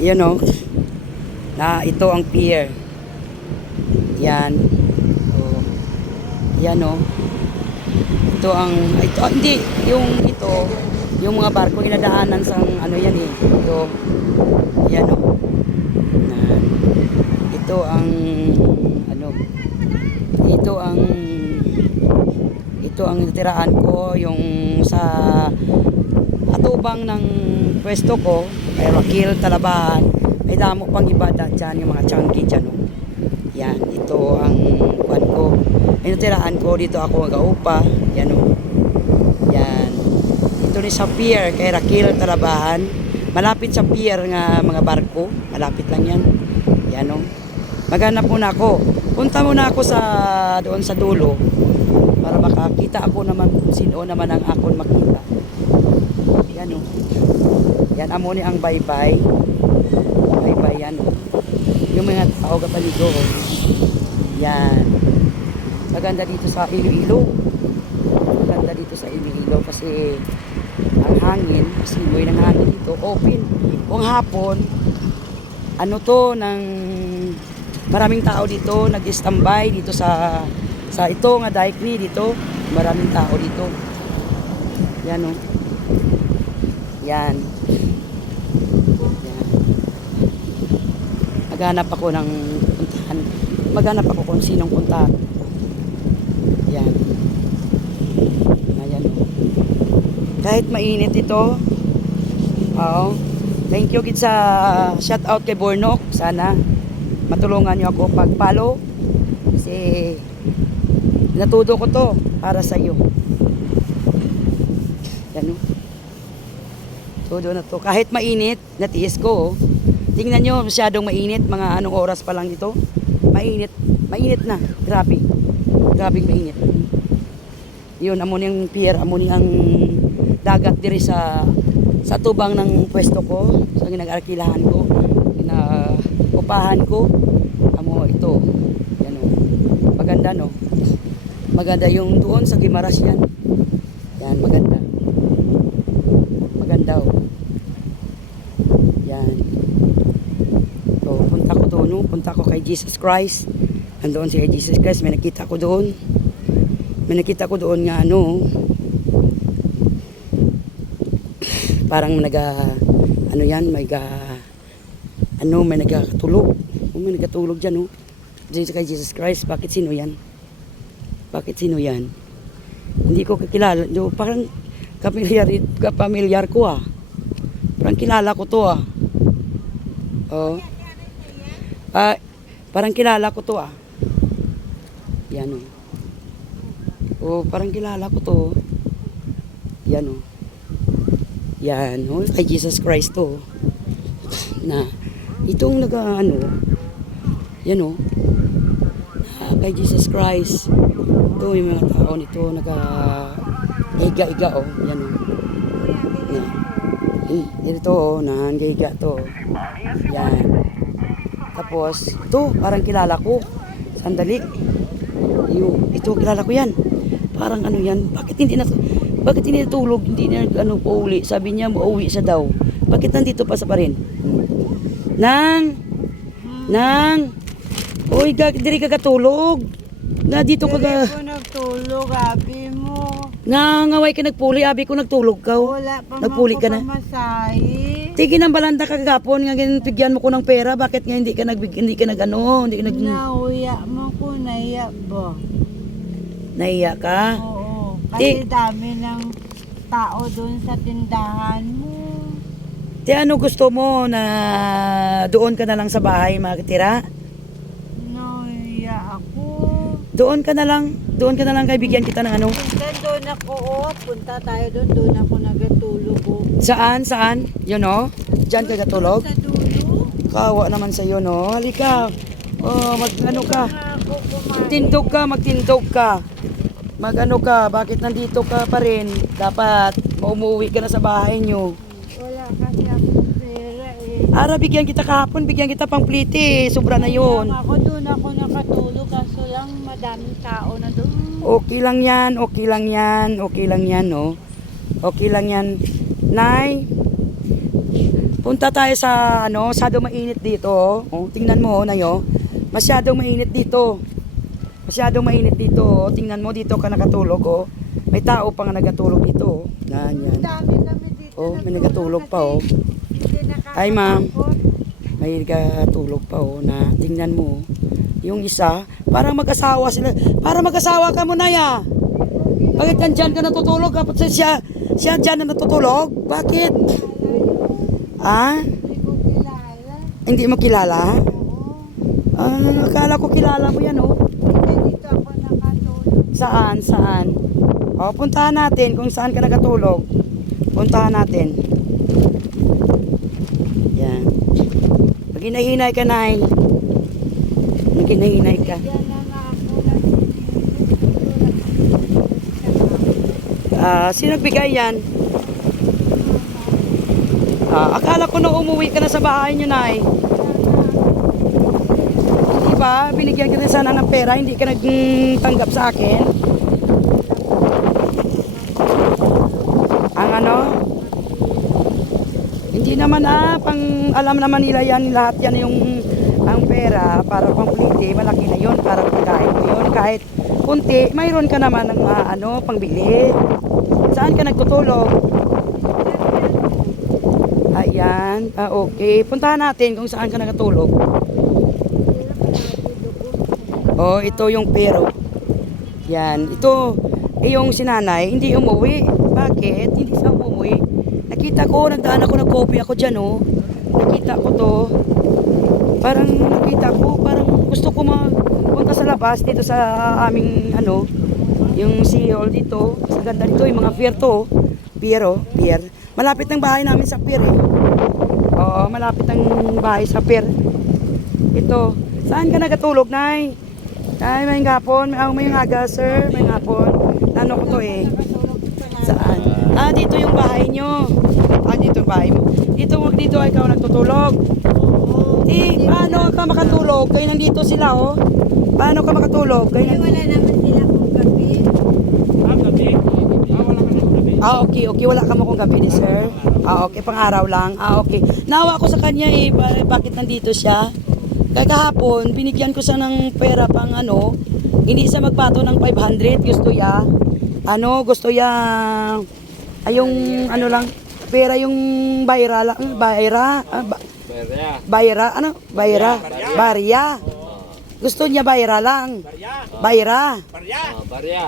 Yan o. Na ito ang pier. Yan. O. Yan o. Ito ang, ito, hindi, yung mga barko inadaanan sa ano yan eh. Ito. Yan o. Na, ito ang, ano, ito ang tiraan ko, yung sa atubang ng pwesto ko, kay Rakil, Talabahan, may damo pang iba dyan, yung mga chunky dyan. Oh. Yan, ito ang kuwan ko. May natiraan ko, dito ako mag-aupa. Yan o. Yan. Ito ni sa pier, kay Rakil, Talabahan. Malapit sa pier nga mga barko. Malapit lang yan. Yan o. Maghanap muna ako. Punta muna ako sa doon sa dulo para makakita ako naman kung sino naman ang akon makita. Yan o. Yan amo ni ang bye-bye. Bye-bye yan o. Yung mga tao kapaligo. Yan. Maganda dito sa Iloilo. Maganda dito sa Iloilo kasi ang hangin, simoy ng hangin dito, open. Kung hapon, ano to, ng maraming tao dito, nag-standby dito sa ito nga Daikni dito. Maraming tao dito. Yan o. Yan. Yan. Maghanap ako ng puntahan. Maghanap ako kung sinong puntahan. Yan. Ayan o. Kahit mainit ito. Oo. Thank you gid sa shout out kay Bornok. Sana matulungan niyo ako pag-follow kasi natudo ko to para sa iyo. Yan o. Todo na to. Kahit mainit, natiis ko. Oh. Tingnan nyo, masyadong mainit. Mga anong oras pa lang ito. Mainit. Mainit na. Grabe. Grabing mainit. Yun, amo yung pier. Amo ang dagat diri sa tubang ng pwesto ko. Sa ginag-arkilahan ko. Ginaupahan ko. Amo ito. Yan o. Maganda no. Maganda yung doon sa Gimaras yan. Yan, maganda. Maganda o. Yan. So, punta ko doon, no? Punta ko kay Jesus Christ. Andoon si Jesus Christ. May nakita ko doon. May nakita ko doon nga, ano, parang ano yan, may nagkatulog. May nagkatulog dyan, no? Dito kay Jesus Christ. Bakit sino yan? Bakit sino yan? Hindi ko kakilala. No, parang kapamilyar ko ah. Parang kilala ko to ah. Oh. Parang kilala ko to ah. Yan oh. Oh, parang kilala ko to. Yan oh. Yan oh, kay Jesus Christ to. Na itong yan oh. Kay Jesus Christ. Ito yung mga tao nito iga-iga oh. Yan oh. Ito oh, nangiga to. Yan. Tapos, ito, parang kilala ko. Sandali. Ito, kilala ko yan. Parang ano yan. Bakit hindi natulog? Hindi na pauli. Sabi niya, mauwi siya daw. Bakit nandito pa sa pa rin? Nang, uy, diri ka katulog. Na dito ka Hindi ko nagtulog, abi mo. Ngaway ka nagpuli, abi ko nagtulog ka. Wala pa Nagpuli ka na. pamasahe. Tigin ang balanda kagapon nga bigyan mo ko ng pera, bakit nga hindi ka Nauya mo ko, naiya ba? Naiya ka? Oo, kasi dami ng tao doon sa tindahan mo. Ti ano gusto mo na doon ka na lang sa bahay makatira? Naiya ako. Doon ka na lang kay bigyan kita ng ano. Doon ako, punta tayo doon ako nagatulog. Saan? Yun o? Diyan ka gatulog? Sa dulo. Kawa naman sa iyo no. Halika. Oh, magtindog ka. Magano ka, bakit nandito ka pa rin? Dapat umuwi ka na sa bahay nyo. Wala kasi akong pera eh. Ara, bigyan kita kahapon, bigyan kita pang plite. Sobra na yun. Doon ako nakatulog kaso lang madaming tao na doon. Okay lang yan, no? Okay lang yan. Nay, Punta tayo sa ano, masyadong mainit dito. Oh, tingnan mo na yo. Masyadong mainit dito. Masyadong mainit dito. Oh. Tingnan mo dito ka nakatulog oh. May tao pa nga nagatulog dito. Oh. Ganyan. Dami kami dito. Oh, may nagatulog pa oh. Ay, ma'am. May nagatulog pa oh na tingnan mo. Yung isa, parang mag-asawa sila. Para mag-asawa ka muna ya. Bakit dyan ka natutulog? Kapag siya dyan na natutulog? Bakit? Ah? Hindi ko kilala. Hindi mo kilala? Oo. Akala ko kilala mo yan, oh. Hindi dito ako nakatulog. Saan? O, puntahan natin kung saan ka nakatulog. Puntahan natin. Yan. Pag hinahinay ka, Nay. Pag hinahinay ka. Yan na nga ako ng Sino nagbigay yan? Akala ko na umuwi ka na sa bahay niyo, Nay. Hindi ba? Binigyan kita sana ng pera, hindi ka nagtanggap sa akin. Ang ano? Hindi naman alam naman nila yan, lahat yan yung ang pera para pamplite, malaki na yon para pagkain mo yun. Kahit kunti, mayroon ka naman ng pangbili. Saan ka nagtutulog? Ayan, okay. Puntahan natin kung saan ka nakatulog. Oh, ito yung pero. Yan, ito yung sinanay, hindi umuwi. Bakit? Hindi siya umuwi. Nakita ko, nagdaan ako, nag-coffee ako dyan, oh. Nakita ko to. Parang nakita ko, parang gusto ko punta sa labas dito sa aming, yung sea hall dito. Sa ganda dito, yung mga pier to, oh. Pier. Malapit ng bahay namin sa pier, eh. Oo, malapit ng bahay sa pier. Ito, saan ka nagatulog, Nay? Ay, may hapon. May aga, sir. May hapon. Ano ko to, eh. Saan? Dito yung bahay nyo. Dito yung bahay mo. Dito ikaw nagtutulog. Paano ka makatulog? Kayo nandito sila, oh. Paano ka makatulog? Kayo Wala naman sila kung gabi. Gabi? Wala ka ng gabi. Okay. Wala ka mo kung gabi ni sir. Okay. Pang-araw lang. Okay. Nawa ko sa kanya, eh. Bakit nandito siya? Kaya kahapon, binigyan ko siya ng pera pang hindi siya magpato ng 500. Gusto niya, yung lang, pera yung bayra lang. Barya. Gusto niya bayra lang. Bayra.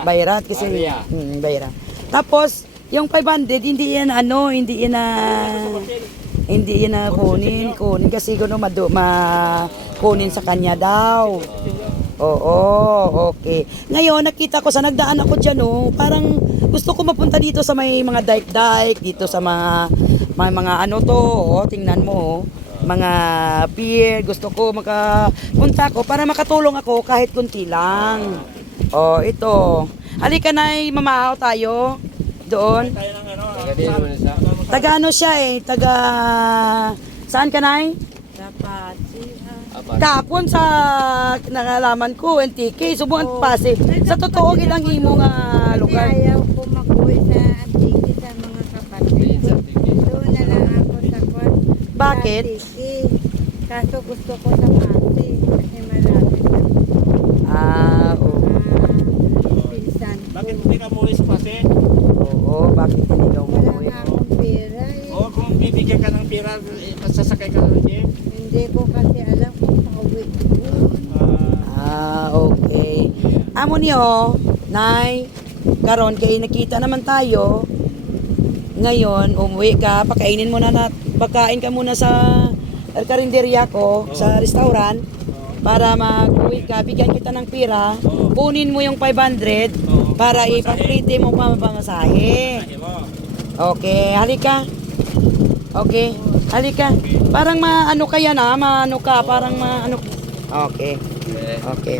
Bayra kasi bayra. Tapos yung 500 hindi yan kunin kasi kunin sa kanya daw. Oo, okay. Ngayon nakita ko sa nagdaan ako diyan, parang gusto ko mapunta dito sa may mga dike dito sa mga tingnan mo, mga pier, gusto ko makapunta ko para makatulong ako kahit kunti lang. Oh, ito. Halika na, mamahaw tayo doon. Taga siya eh, saan ka, Nay? Dapat Kapon sa nakalaman ko, NTK, subukan pase. Sa totoo, ilang imo nga lugar. ayaw ko makuwi sa antiki sa mga kapatid ko. Doon na lang ako sa kwan. Bakit? Sa antiki. Kaso gusto ko sa Pati. Kasi malapit na pinsan ko. Bakit hindi ka muli sa pase? Oo, bakit hindi ka Wala umuwi? nga akong pera eh. O kung bibigyan ka ng pira, sasakay ka ng jeep. Hindi ko kasi alam kung pauwi ko doon. Okay. Amo niyo, Nay, karon kay nakita naman tayo. Ngayon, umuwi ka, pakainin pagkain ka muna sa karinderya ko, sa restaurant, para mag-uwi ka, bigyan kita ng pira, kunin mo yung 500 para ipamplite mo pamasahe. Okay, halika. Okay, halika. Parang parang Okay. Okay.